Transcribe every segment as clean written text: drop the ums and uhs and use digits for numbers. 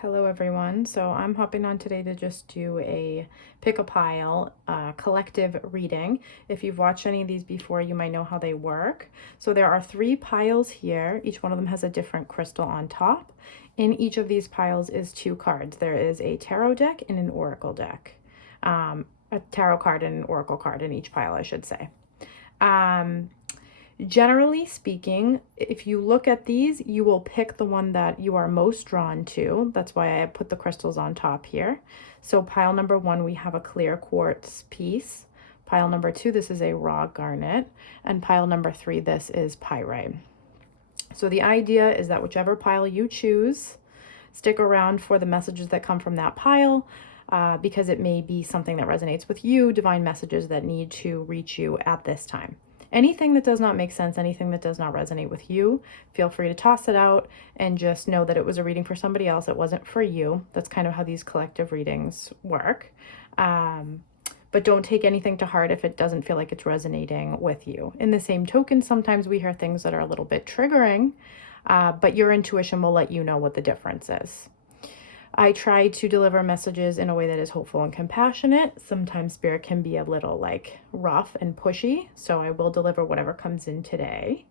Hello everyone. So I'm hopping on today to just do a pick a pile collective reading. If you've watched any of these before, you might know how they work. So there are 3 piles here. Each one of them has a different crystal on top. In each of these piles is 2 cards. There is a tarot deck and an oracle deck. A tarot card and an oracle card in each pile, I should say. Generally speaking, if you look at these, you will pick the one that you are most drawn to. That's why I put the crystals on top here. So pile number 1, we have a clear quartz piece. Pile number 2, this is a raw garnet. And pile number 3, this is pyrite. So the idea is that whichever pile you choose, stick around for the messages that come from that pile, because it may be something that resonates with you, divine messages that need to reach you at this time. Anything that does not make sense, anything that does not resonate with you, feel free to toss it out and just know that it was a reading for somebody else. It wasn't for you. That's kind of how these collective readings work. But don't take anything to heart if it doesn't feel like it's resonating with you. In the same token, sometimes we hear things that are a little bit triggering, but your intuition will let you know what the difference is. I try to deliver messages in a way that is hopeful and compassionate. Sometimes spirit can be a little rough and pushy, so I will deliver whatever comes in today.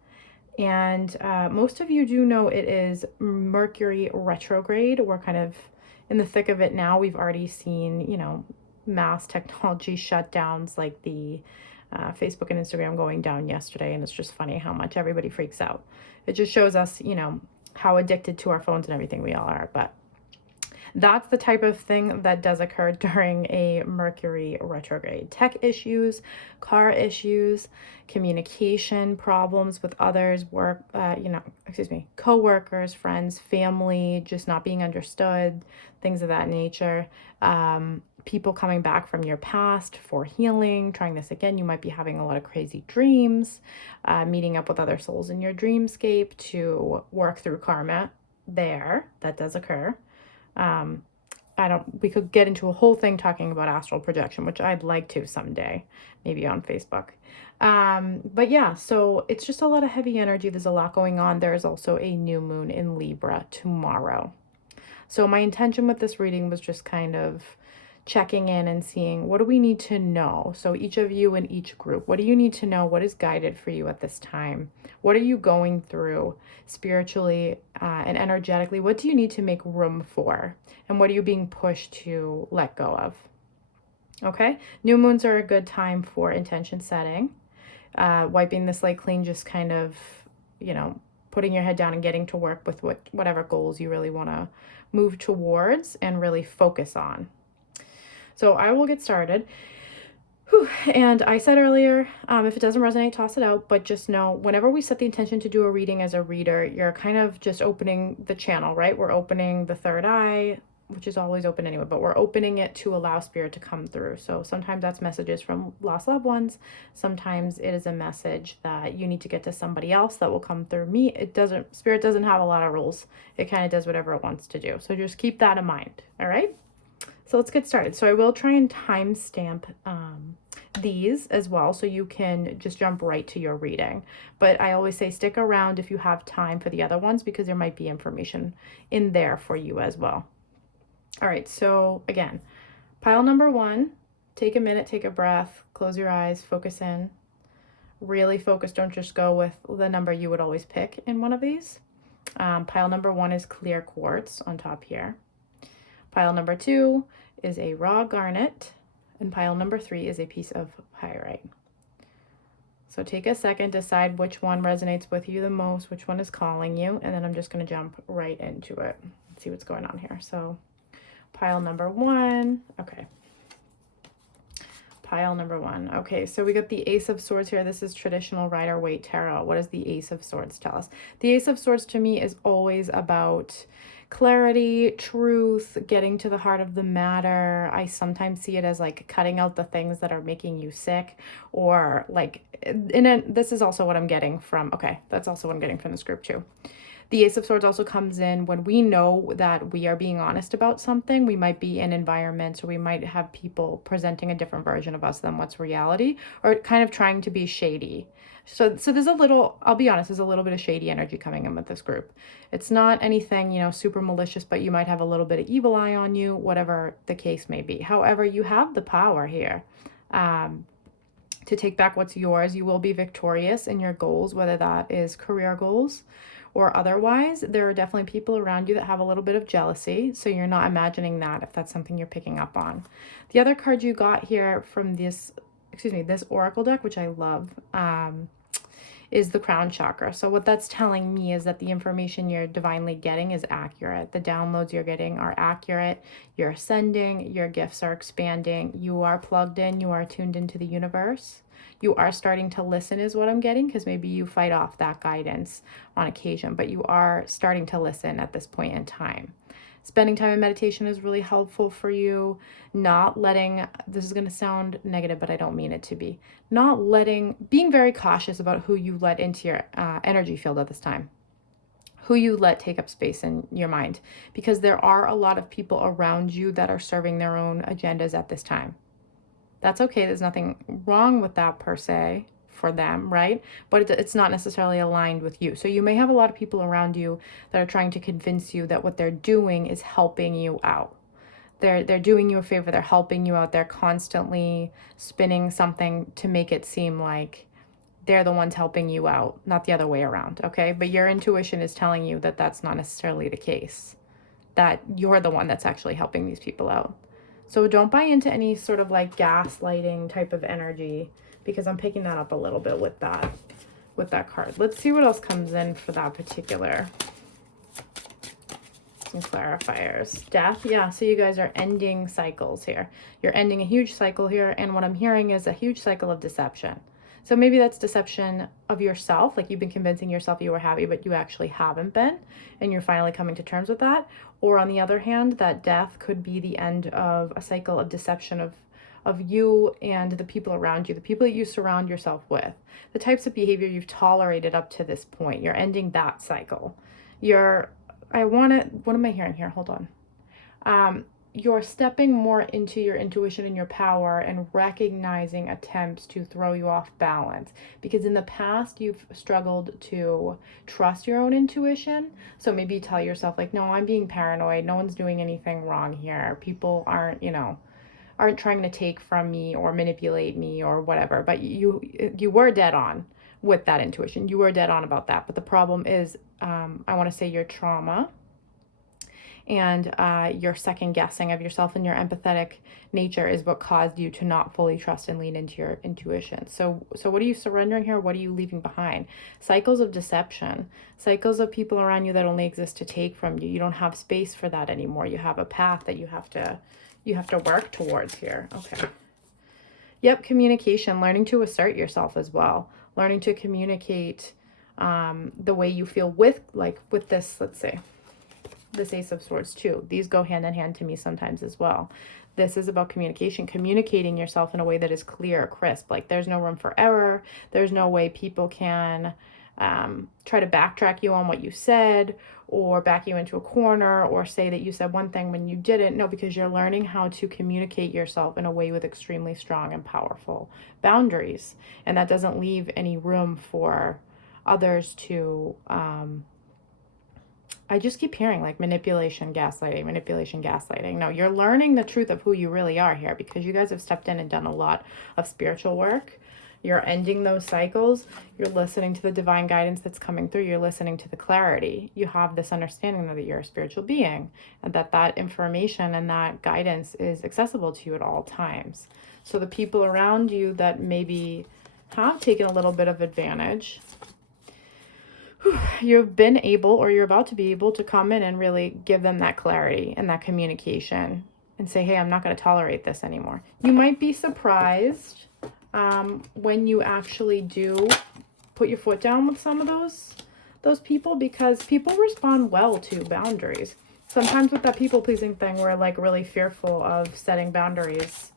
And most of you do know it is Mercury Retrograde. We're kind of in the thick of it now. We've already seen, mass technology shutdowns like the Facebook and Instagram going down yesterday. And it's just funny how much everybody freaks out. It just shows us, how addicted to our phones and everything we all are. But that's the type of thing that does occur during a Mercury retrograde. Tech issues, car issues, communication problems with others, co-workers, friends, family, just not being understood, things of that nature. People coming back from your past for healing, trying this again. You might be having a lot of crazy dreams, meeting up with other souls in your dreamscape to work through karma there. That does occur. We could get into a whole thing talking about astral projection, which I'd like to someday, maybe on Facebook. But yeah, so it's just a lot of heavy energy. There's a lot going on. There's also a new moon in Libra tomorrow. So my intention with this reading was just kind of checking in and seeing, what do we need to know? So each of you in each group, what do you need to know? What is guided for you at this time? What are you going through spiritually and energetically? What do you need to make room for? And what are you being pushed to let go of? Okay, new moons are a good time for intention setting. Wiping the slate clean, just kind of, putting your head down and getting to work with whatever goals you really want to move towards and really focus on. So I will get started. And I said earlier, if it doesn't resonate, toss it out. But just know, whenever we set the intention to do a reading as a reader, you're kind of just opening the channel, right? We're opening the third eye, which is always open anyway, but we're opening it to allow spirit to come through. So sometimes that's messages from lost loved ones. Sometimes it is a message that you need to get to somebody else that will come through me. Spirit doesn't have a lot of rules. It kind of does whatever it wants to do. So just keep that in mind. All right. So let's get started. So I will try and timestamp these as well, so you can just jump right to your reading. But I always say stick around if you have time for the other ones, because there might be information in there for you as well. All right, so again, pile number 1, take a minute, take a breath, close your eyes, focus in. Really focus, don't just go with the number you would always pick in one of these. Pile number 1 is clear quartz on top here. Pile number 2 is a raw garnet, and pile number 3 is a piece of pyrite. So take a second, decide which one resonates with you the most, which one is calling you, and then I'm just going to jump right into it. Let's see what's going on here. So pile number 1, okay. Pile number 1. Okay, so we got the Ace of Swords here. This is traditional Rider-Waite Tarot. What does the Ace of Swords tell us? The Ace of Swords to me is always about clarity, truth, getting to the heart of the matter. I sometimes see it as cutting out the things that are making you sick, or this is also what I'm getting from, okay, that's also what I'm getting from this group too. The Ace of Swords also comes in when we know that we are being honest about something. We might be in environments, or we might have people presenting a different version of us than what's reality, or kind of trying to be shady. So there's a little, I'll be honest, there's a little bit of shady energy coming in with this group. It's not anything, super malicious, but you might have a little bit of evil eye on you, whatever the case may be. However, you have the power here. To take back what's yours. You will be victorious in your goals, whether that is career goals or otherwise. There are definitely people around you that have a little bit of jealousy, so you're not imagining that if that's something you're picking up on. The other card you got here from this oracle deck, which I love, is the crown chakra. So what that's telling me is that the information you're divinely getting is accurate. The downloads you're getting are accurate. You're ascending, your gifts are expanding, you are plugged in, you are tuned into the universe. You are starting to listen is what I'm getting, because maybe you fight off that guidance on occasion, but you are starting to listen at this point in time. Spending time in meditation is really helpful for you. Not letting, this is going to sound negative, but I don't mean it to be, being very cautious about who you let into your energy field at this time, who you let take up space in your mind, because there are a lot of people around you that are serving their own agendas at this time. That's okay. There's nothing wrong with that per se for them, right? But it's not necessarily aligned with you. So you may have a lot of people around you that are trying to convince you that what they're doing is helping you out. They're doing you a favor. They're helping you out. They're constantly spinning something to make it seem like they're the ones helping you out, not the other way around, okay? But your intuition is telling you that that's not necessarily the case, that you're the one that's actually helping these people out. So don't buy into any sort of like gaslighting type of energy, because I'm picking that up a little bit with that card. Let's see what else comes in for that particular. Some clarifiers. Death. Yeah, so you guys are ending cycles here. You're ending a huge cycle here, and what I'm hearing is a huge cycle of deception. So maybe that's deception of yourself, like you've been convincing yourself you were happy, but you actually haven't been, and you're finally coming to terms with that. Or on the other hand, that death could be the end of a cycle of deception of you and the people around you, the people that you surround yourself with, the types of behavior you've tolerated up to this point. You're ending that cycle. What am I hearing here? Hold on. You're stepping more into your intuition and your power, and recognizing attempts to throw you off balance, because in the past you've struggled to trust your own intuition. So maybe you tell yourself like, no, I'm being paranoid, no one's doing anything wrong here, people aren't trying to take from me or manipulate me or whatever. But you were dead on with that intuition. You were dead on about that. But the problem is, I want to say your trauma and your second guessing of yourself and your empathetic nature is what caused you to not fully trust and lean into your intuition. So what are you surrendering here? What are you leaving behind? Cycles of deception, cycles of people around you that only exist to take from you. You don't have space for that anymore. You have a path that you have to work towards here. Okay. Yep, communication, learning to assert yourself as well. Learning to communicate the way you feel with this, let's say, this Ace of Swords too. These go hand in hand to me sometimes as well. This is about communication, communicating yourself in a way that is clear, crisp. Like there's no room for error. There's no way people can try to backtrack you on what you said, or back you into a corner, or say that you said one thing when you didn't. No, because you're learning how to communicate yourself in a way with extremely strong and powerful boundaries. And that doesn't leave any room for others to, I just keep hearing like manipulation, gaslighting. No, you're learning the truth of who you really are here, because you guys have stepped in and done a lot of spiritual work. You're ending those cycles. You're listening to the divine guidance that's coming through. You're listening to the clarity. You have this understanding that you're a spiritual being, and that information and that guidance is accessible to you at all times. So the people around you that maybe have taken a little bit of advantage, you've been able, or you're about to be able, to come in and really give them that clarity and that communication and say, hey, I'm not going to tolerate this anymore. You might be surprised when you actually do put your foot down with some of those people, because people respond well to boundaries. Sometimes with that people pleasing thing, we're like really fearful of setting boundaries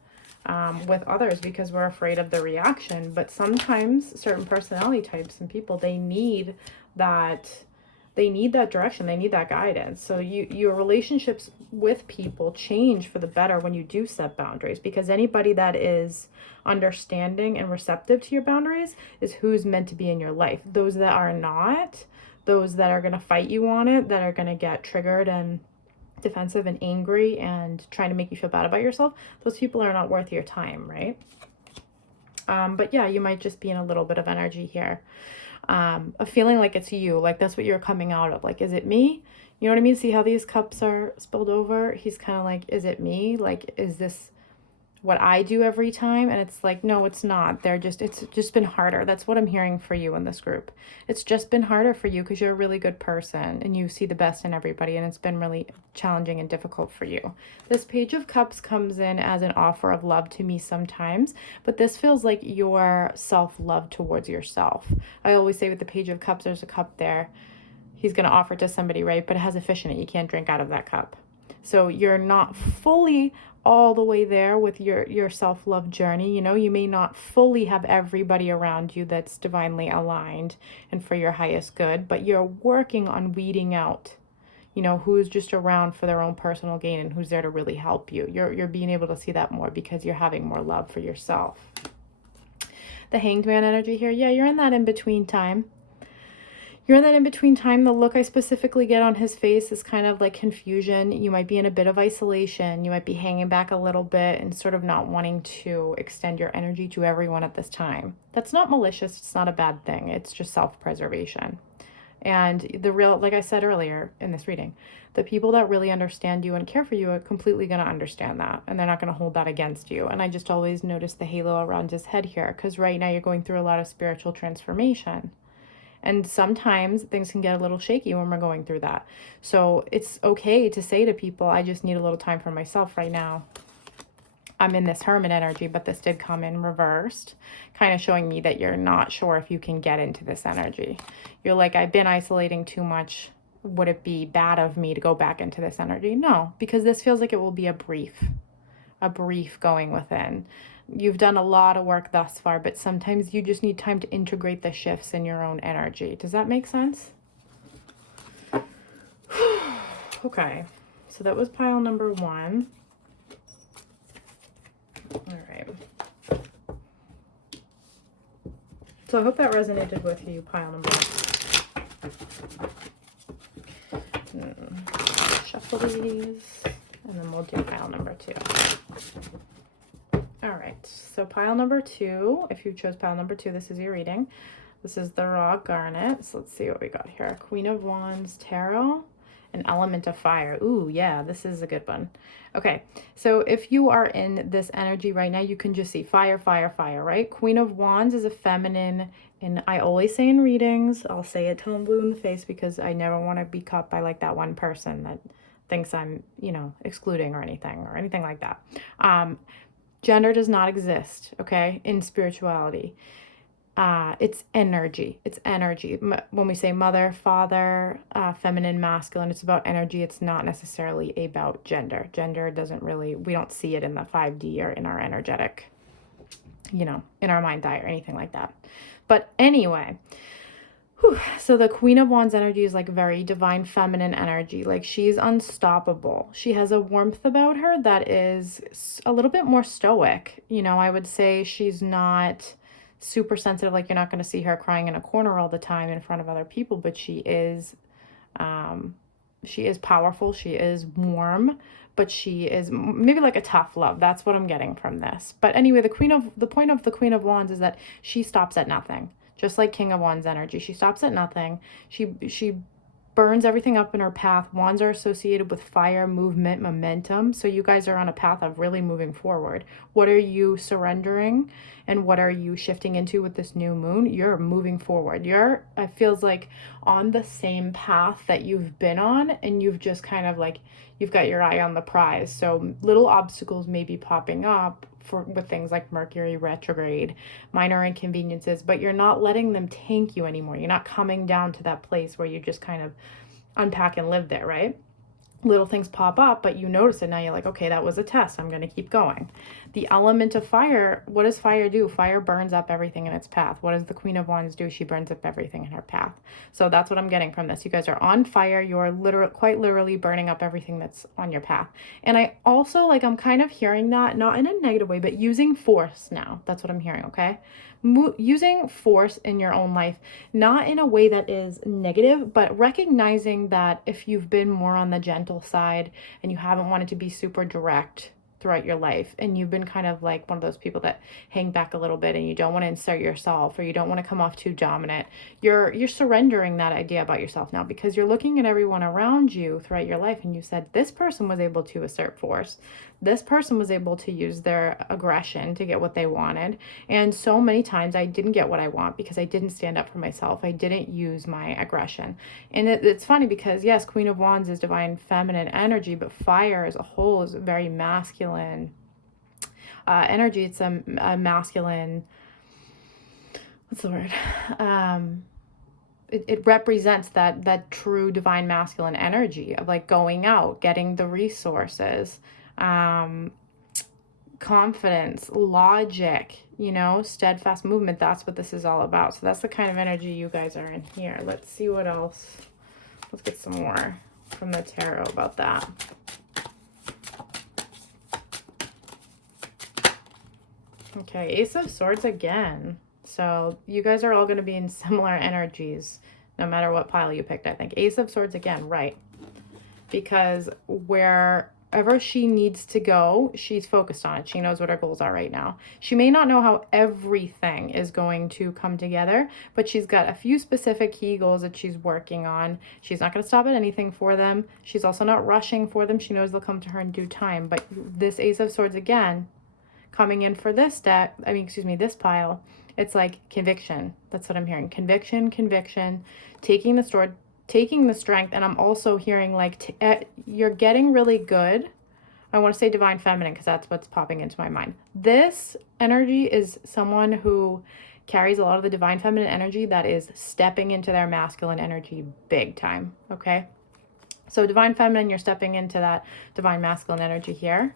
with others because we're afraid of the reaction. But sometimes certain personality types and people, they need that they need that direction. They need that guidance. So your relationships with people change for the better when you do set boundaries, because anybody that is understanding and receptive to your boundaries is who's meant to be in your life. Those that are not, those that are going to fight you on it, that are going to get triggered and defensive and angry and trying to make you feel bad about yourself, those people are not worth your time, right? But yeah, you might just be in a little bit of energy here. A feeling like it's you, like that's what you're coming out of. Like, is it me? You know what I mean? See how these cups are spilled over? He's kind of like, is it me? Like, is this what I do every time? And it's like, no, it's not. It's just been harder. That's what I'm hearing for you in this group. It's just been harder for you because you're a really good person and you see the best in everybody, and it's been really challenging and difficult for you. This Page of Cups comes in as an offer of love to me sometimes, but this feels like your self-love towards yourself. I always say with the Page of Cups, there's a cup there. He's going to offer it to somebody, right? But it has a fish in it. You can't drink out of that cup. So you're not fully all the way there with your self-love journey. You know, you may not fully have everybody around you that's divinely aligned and for your highest good, but you're working on weeding out, you know, who's just around for their own personal gain and who's there to really help you. You're being able to see that more because you're having more love for yourself. The Hanged Man energy here. Yeah, you're in that in-between time. You're in that in-between time. The look I specifically get on his face is kind of like confusion. You might be in a bit of isolation. You might be hanging back a little bit and sort of not wanting to extend your energy to everyone at this time. That's not malicious. It's not a bad thing. It's just self-preservation. And like I said earlier in this reading, the people that really understand you and care for you are completely going to understand that. And they're not going to hold that against you. And I just always notice the halo around his head here, because right now you're going through a lot of spiritual transformation. And sometimes things can get a little shaky when we're going through that. So it's okay to say to people, I just need a little time for myself right now. I'm in this Hermit energy, but this did come in reversed, kind of showing me that you're not sure if you can get into this energy. You're like, I've been isolating too much. Would it be bad of me to go back into this energy? No, because this feels like it will be a brief going within. You've done a lot of work thus far, but sometimes you just need time to integrate the shifts in your own energy. Does that make sense? Okay, so that was pile number 1. All right. So I hope that resonated with you, pile number 1. Shuffle these, and then we'll do pile number 2. All right, so pile number 2, if you chose pile number 2, this is your reading. This is the raw garnet. So let's see what we got here. Queen of Wands Tarot, an element of fire. Ooh, yeah, this is a good one. Okay, so if you are in this energy right now, you can just see fire, fire, fire, right? Queen of Wands is a feminine, and I always say in readings, I'll say it till I'm blue in the face, because I never want to be caught by like that one person that thinks I'm, you know, excluding or anything like that. Gender does not exist, okay, in spirituality. It's energy. It's energy. When we say mother, father, feminine, masculine, it's about energy. It's not necessarily about gender. Gender doesn't really, we don't see it in the 5D or in our energetic, you know, in our mind eye or anything like that. But anyway, so the Queen of Wands energy is like very divine feminine energy. Like, she's unstoppable. She has a warmth about her that is a little bit more stoic. You know, I would say she's not super sensitive. Like, you're not going to see her crying in a corner all the time in front of other people, but she is powerful. She is warm, but she is maybe like a tough love. That's what I'm getting from this. But anyway, the point of the Queen of Wands is that she stops at nothing. Just like King of Wands energy, she stops at nothing. She burns everything up in her path. Wands are associated with fire, movement, momentum. So you guys are on a path of really moving forward. What are you surrendering and what are you shifting into with this new moon? You're moving forward. It feels like on the same path that you've been on, and you've just kind of like, you've got your eye on the prize. So little obstacles may be popping up with things like Mercury Retrograde, minor inconveniences, but you're not letting them tank you anymore. You're not coming down to that place where you just kind of unpack and live there, right? little things pop up, but you notice it. Now you're like, okay, that was a test. I'm going to keep going. The element of fire, what does fire do? Fire burns up everything in its path. What does the Queen of Wands do? She burns up everything in her path. So that's what I'm getting from this. You guys are on fire. You're quite literally burning up everything that's on your path. And I also, like, I'm kind of hearing that, not in a negative way, but using force now. That's what I'm hearing, okay? Using force in your own life, not in a way that is negative, but recognizing that if you've been more on the gentle side and you haven't wanted to be super direct throughout your life, and you've been kind of like one of those people that hang back a little bit and you don't want to insert yourself, or you don't want to come off too dominant, you're surrendering that idea about yourself now, because you're looking at everyone around you throughout your life and you said, this person was able to assert force, this person was able to use their aggression to get what they wanted, and so many times I didn't get what I want because I didn't stand up for myself. I didn't use my aggression. And it's funny because, yes, Queen of Wands is divine feminine energy, but fire as a whole is a very masculine energy. It's a masculine, what's the word? It represents that true divine masculine energy of like going out, getting the resources, confidence, logic, steadfast movement. That's what this is all about. So that's the kind of energy you guys are in here. Let's see what else. Let's get some more from the tarot about that. Okay, Ace of Swords again. So you guys are all going to be in similar energies, no matter what pile you picked, I think. Ace of Swords again, right. Because wherever she needs to go, she's focused on it. She knows what her goals are right now. She may not know how everything is going to come together, but she's got a few specific key goals that she's working on. She's not going to stop at anything for them. She's also not rushing for them. She knows they'll come to her in due time. But this Ace of Swords again, coming in for this deck, this pile, it's like conviction. That's what I'm hearing. Conviction, taking the sword, taking the strength. And I'm also hearing like you're getting really good. I want to say divine feminine because that's what's popping into my mind. This energy is someone who carries a lot of the divine feminine energy that is stepping into their masculine energy big time. Okay. So divine feminine, you're stepping into that divine masculine energy here.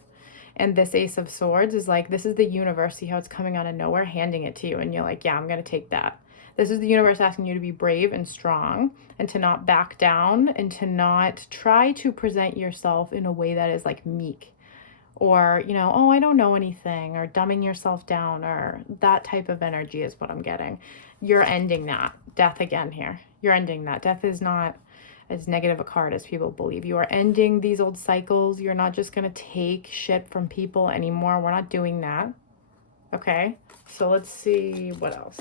And this Ace of Swords is like, this is the universe. See how it's coming out of nowhere, handing it to you. And you're like, yeah, I'm going to take that. This is the universe asking you to be brave and strong and to not back down and to not try to present yourself in a way that is like meek or, oh, I don't know anything, or dumbing yourself down, or that type of energy is what I'm getting. You're ending that. Death again here. You're ending that. Death is not as negative a card as people believe. You are ending these old cycles. You're not just going to take shit from people anymore. We're not doing that. Okay, so let's see what else.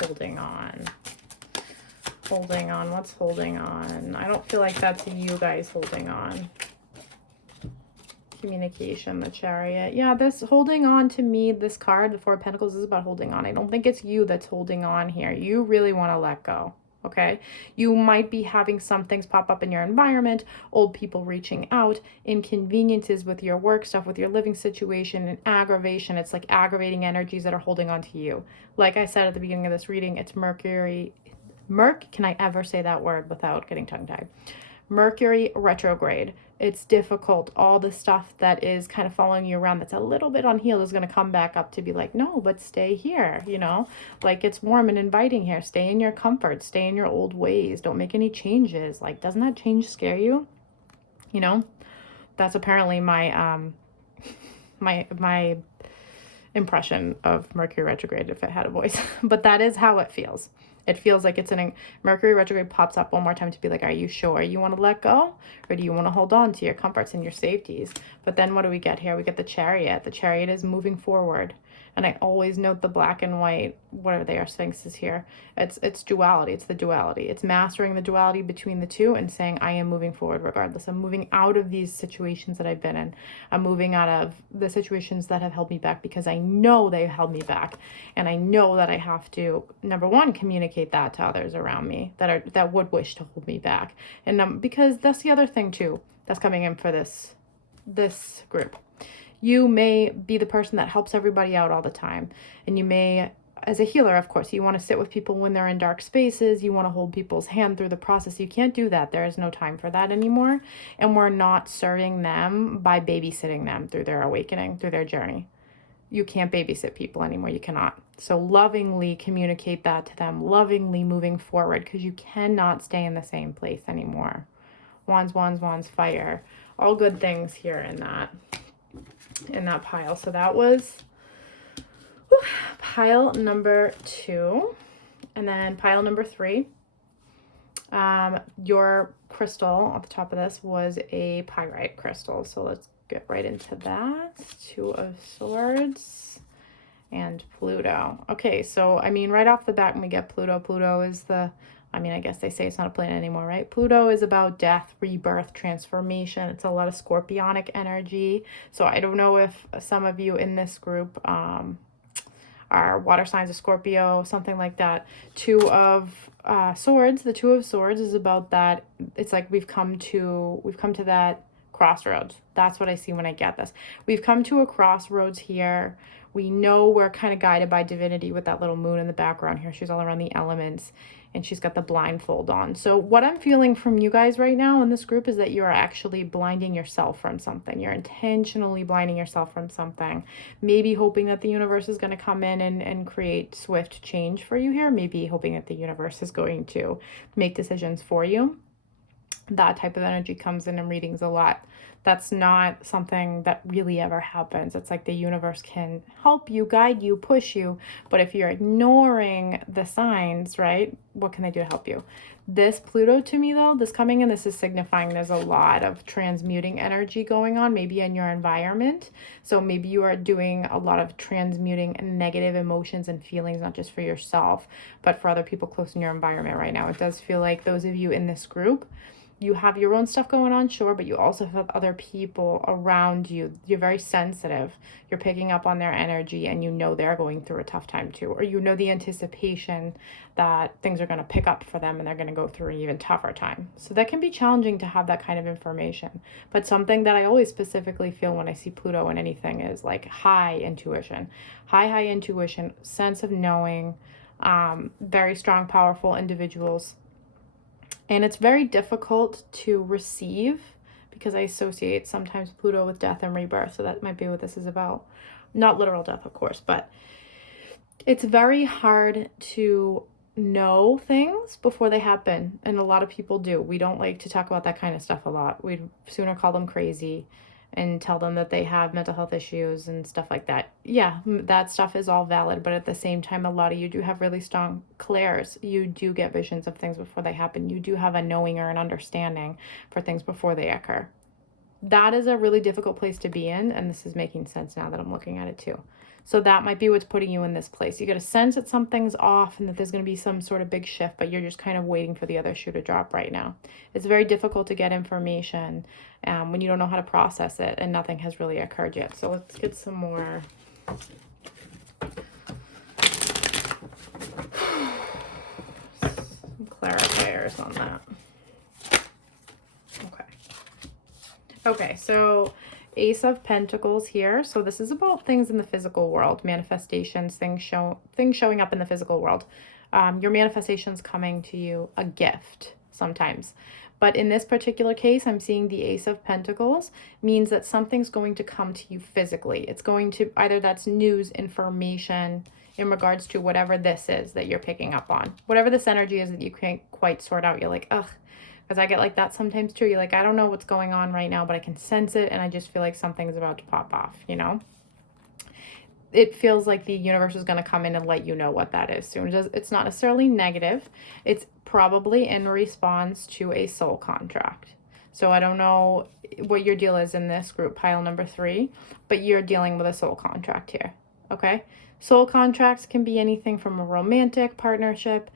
Holding on. What's holding on? I don't feel like that's you guys holding on. Communication, the Chariot. Yeah, this holding on, to me, this card, the Four of Pentacles, is about holding on. I don't think it's you that's holding on here. You really want to let go. Okay, you might be having some things pop up in your environment, old people reaching out, inconveniences with your work stuff, with your living situation, and aggravation. It's like aggravating energies that are holding on to you. Like I said at the beginning of this reading, it's Mercury. Can I ever say that word without getting tongue-tied? Mercury retrograde. It's difficult. All the stuff that is kind of following you around that's a little bit unhealed is going to come back up to be like, no, but stay here, like it's warm and inviting here. Stay in your comfort, stay in your old ways. Don't make any changes. Like, doesn't that change scare you? That's apparently my, my impression of Mercury retrograde if it had a voice, but that is how it feels. It feels like it's Mercury retrograde pops up one more time to be like, are you sure you want to let go? Or do you want to hold on to your comforts and your safeties? But then what do we get here? We get the Chariot. The Chariot is moving forward. And I always note the black and white, whatever they are, sphinxes here. It's duality. It's the duality. It's mastering the duality between the two and saying, I am moving forward regardless. I'm moving out of these situations that I've been in. I'm moving out of the situations that have held me back because I know they held me back. And I know that I have to, number one, communicate that to others around me that would wish to hold me back. And because that's the other thing too that's coming in for this group. You may be the person that helps everybody out all the time, and you may as a healer, of course, you want to sit with people when they're in dark spaces. You want to hold people's hand through the process. You can't do that. There is no time for that anymore. And we're not serving them by babysitting them through their awakening, through their journey. You can't babysit people anymore. You cannot. So lovingly communicate that to them, lovingly moving forward, because you cannot stay in the same place anymore. Wands, wands, wands, fire. All good things here in that pile. So that was pile number 2. And then pile number 3. Your crystal at the top of this was a pyrite crystal. So let's get right into that. 2 of Swords and Pluto. Okay, so I mean, right off the bat when we get Pluto, Pluto is I guess they say it's not a planet anymore, right? Pluto is about death, rebirth, transformation. It's a lot of scorpionic energy. So I don't know if some of you in this group are water signs of Scorpio, something like that. 2 of Swords. The 2 of Swords is about that. It's like we've come to that crossroads. That's what I see when I get this. We've come to a crossroads here. We know we're kind of guided by divinity with that little moon in the background here. She's all around the elements, and she's got the blindfold on. So what I'm feeling from you guys right now in this group is that you are actually blinding yourself from something. You're intentionally blinding yourself from something. Maybe hoping that the universe is going to come in and create swift change for you here. Maybe hoping that the universe is going to make decisions for you. That type of energy comes in readings a lot. That's not something that really ever happens. It's like the universe can help you, guide you, push you. But if you're ignoring the signs, right, what can they do to help you? This Pluto to me, though, this coming in, this is signifying there's a lot of transmuting energy going on, maybe in your environment. So maybe you are doing a lot of transmuting negative emotions and feelings, not just for yourself, but for other people close in your environment right now. It does feel like those of you in this group, you have your own stuff going on, sure, but you also have other people around you. You're very sensitive. You're picking up on their energy, and you know they're going through a tough time too. Or you know the anticipation that things are going to pick up for them and they're going to go through an even tougher time. So that can be challenging to have that kind of information. But something that I always specifically feel when I see Pluto in anything is like high intuition. High intuition, sense of knowing, very strong, powerful individuals. And it's very difficult to receive because I associate sometimes Pluto with death and rebirth. So that might be what this is about. Not literal death, of course, but it's very hard to know things before they happen. And a lot of people do. We don't like to talk about that kind of stuff a lot. We'd sooner call them crazy and tell them that they have mental health issues and stuff like that. Yeah, that stuff is all valid, but at the same time, a lot of you do have really strong clairs. You do get visions of things before they happen. You do have a knowing or an understanding for things before they occur. That is a really difficult place to be in, and this is making sense now that I'm looking at it too. So that might be what's putting you in this place. You get a sense that something's off and that there's going to be some sort of big shift, but you're just kind of waiting for the other shoe to drop right now. It's very difficult to get information when you don't know how to process it and nothing has really occurred yet. So let's get some more. Some clarifiers on that. Okay, so Ace of Pentacles here. So this is about things in the physical world, manifestations, things showing up in the physical world. Your manifestations coming to you, a gift sometimes. But in this particular case, I'm seeing the Ace of Pentacles means that something's going to come to you physically. It's going to, either that's news, information in regards to whatever this is that you're picking up on. Whatever this energy is that you can't quite sort out. You're like, ugh. Because I get like that sometimes too. You're like, I don't know what's going on right now, but I can sense it and I just feel like something's about to pop off, you know? It feels like the universe is going to come in and let you know what that is soon. It's not necessarily negative. It's probably in response to a soul contract. So I don't know what your deal is in this group, pile number 3, but you're dealing with a soul contract here, okay? Soul contracts can be anything from a romantic partnership,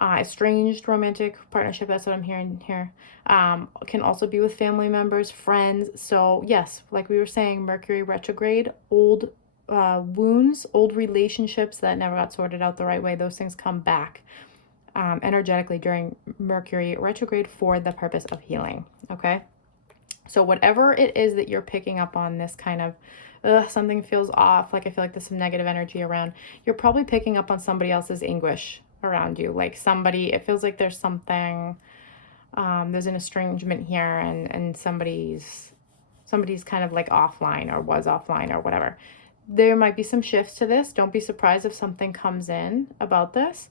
estranged romantic partnership, that's what I'm hearing here. Can also be with family members, friends. So yes, like we were saying, Mercury retrograde, old wounds, old relationships that never got sorted out the right way, those things come back energetically during Mercury retrograde for the purpose of healing, okay? So whatever it is that you're picking up on, this kind of something feels off, like I feel like there's some negative energy around, you're probably picking up on somebody else's anguish around you. Like somebody, it feels like there's something, there's an estrangement here, and somebody's kind of like offline or was offline or whatever. There might be some shifts to this. Don't be surprised if something comes in about this.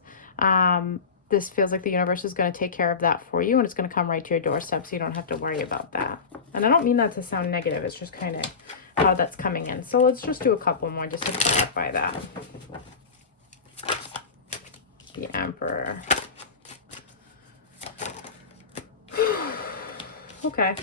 This feels like the universe is going to take care of that for you, and it's going to come right to your doorstep, so you don't have to worry about that. And I don't mean that to sound negative. It's just kind of how that's coming in. So let's just do a couple more just to clarify that. The Emperor. Okay.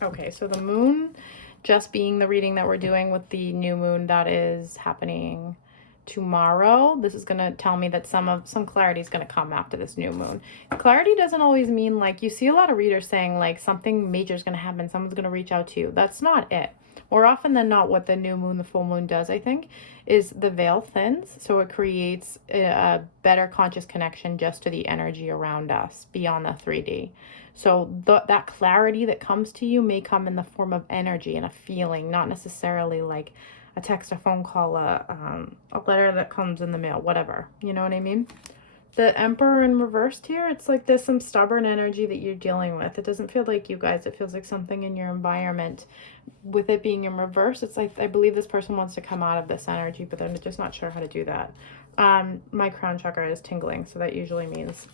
Okay, so the moon just being the reading that we're doing with the new moon that is happening tomorrow. This is going to tell me that some clarity is going to come after this new moon. Clarity doesn't always mean like, you see a lot of readers saying like something major is going to happen, someone's going to reach out to you. That's not it. More often than not, what the new moon, the full moon does, I think, is the veil thins. So it creates a better conscious connection just to the energy around us beyond the 3D. So that clarity that comes to you may come in the form of energy and a feeling, not necessarily like a text, a phone call, a letter that comes in the mail, whatever. You know what I mean? The Emperor in reversed here, it's like there's some stubborn energy that you're dealing with. It doesn't feel like you guys. It feels like something in your environment. With it being in reverse, it's like I believe this person wants to come out of this energy, but they're just not sure how to do that. My crown chakra is tingling, so that usually means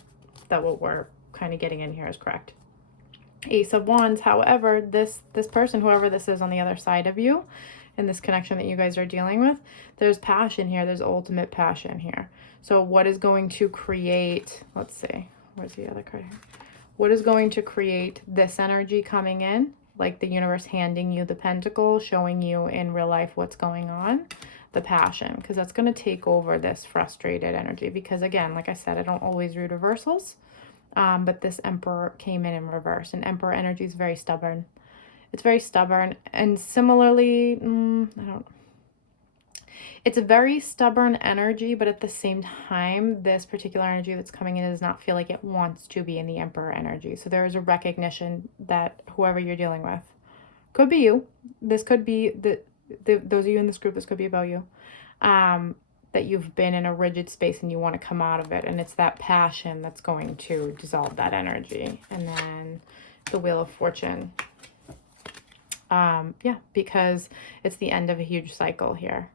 that what we're kind of getting in here is correct. Ace of Wands, however, this person, whoever this is on the other side of you, in this connection that you guys are dealing with, there's passion here. There's ultimate passion here. So what is going to create, let's see, where's the other card here? What is going to create this energy coming in? Like the universe handing you the pentacle, showing you in real life what's going on? The passion, because that's going to take over this frustrated energy. Because again, like I said, I don't always read reversals, but this Emperor came in reverse, and Emperor energy is very stubborn. It's very stubborn, and similarly, it's a very stubborn energy, but at the same time, this particular energy that's coming in does not feel like it wants to be in the Emperor energy. So there is a recognition that whoever you're dealing with, could be you, this could be those of you in this group, this could be about you, that you've been in a rigid space and you want to come out of it, and it's that passion that's going to dissolve that energy. And then the Wheel of Fortune. Yeah, because it's the end of a huge cycle here.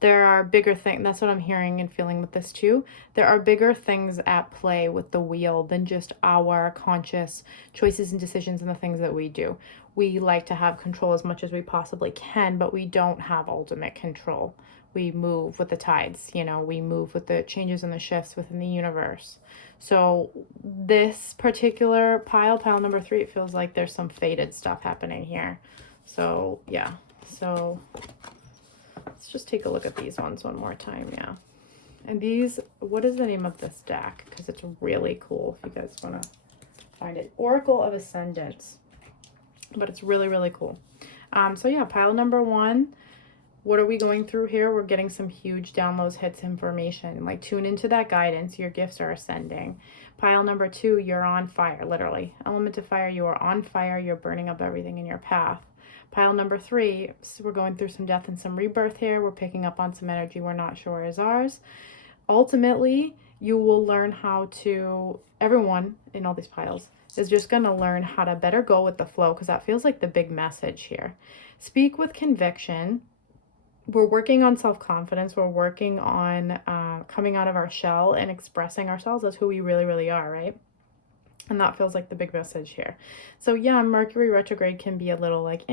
There are bigger things. That's what I'm hearing and feeling with this too. There are bigger things at play with the wheel than just our conscious choices and decisions and the things that we do. We like to have control as much as we possibly can, but we don't have ultimate control. We move with the tides, you know, we move with the changes and the shifts within the universe. So this particular pile number 3, it feels like there's some fated stuff happening here. So yeah, so let's just take a look at these ones one more time. Yeah, and these, what is the name of this deck? Because it's really cool if you guys want to find it. Oracle of Ascendants, but it's really, really cool. So yeah, pile number 1, what are we going through here? We're getting some huge downloads, hits, information. Like, tune into that guidance. Your gifts are ascending. Pile number 2, you're on fire, literally. Element of fire, you are on fire. You're burning up everything in your path. Pile number 3, so we're going through some death and some rebirth here. We're picking up on some energy we're not sure is ours. Ultimately, you will learn how to, everyone in all these piles is just going to learn how to better go with the flow, because that feels like the big message here. Speak with conviction. We're working on self-confidence. We're working on coming out of our shell and expressing ourselves as who we really, really are, right? And that feels like the big message here. So yeah, Mercury retrograde can be a little like,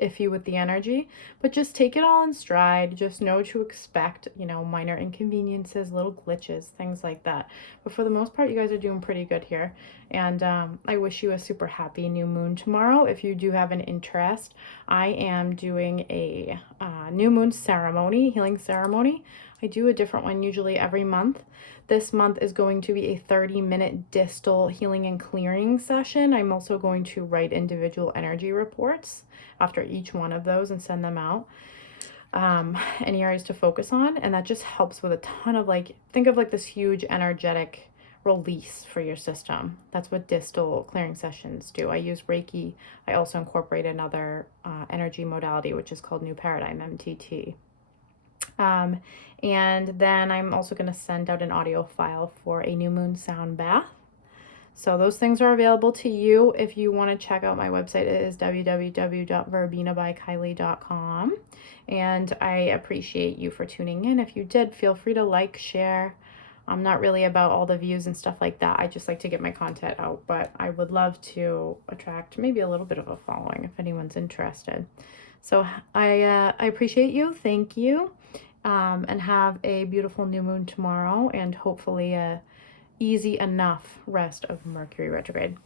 iffy with the energy, but just take it all in stride. Just know to expect, you know, minor inconveniences, little glitches, things like that. But for the most part, you guys are doing pretty good here. And I wish you a super happy new moon tomorrow. If you do have an interest, I am doing a new moon ceremony, healing ceremony. I do a different one usually every month. This month is going to be a 30-minute distal healing and clearing session. I'm also going to write individual energy reports after each one of those and send them out. Any areas to focus on, and that just helps with a ton of, like, think of like this huge energetic release for your system. That's what distal clearing sessions do. I use Reiki. I also incorporate another energy modality, which is called New Paradigm, MTT. And then I'm also going to send out an audio file for a new moon sound bath. So those things are available to you. If you want to check out my website, it is www.verbinabykylie.com. And I appreciate you for tuning in. If you did, feel free to like, share. I'm not really about all the views and stuff like that. I just like to get my content out, but I would love to attract maybe a little bit of a following if anyone's interested. So I appreciate you. Thank you. And have a beautiful new moon tomorrow, and hopefully a easy enough rest of Mercury retrograde.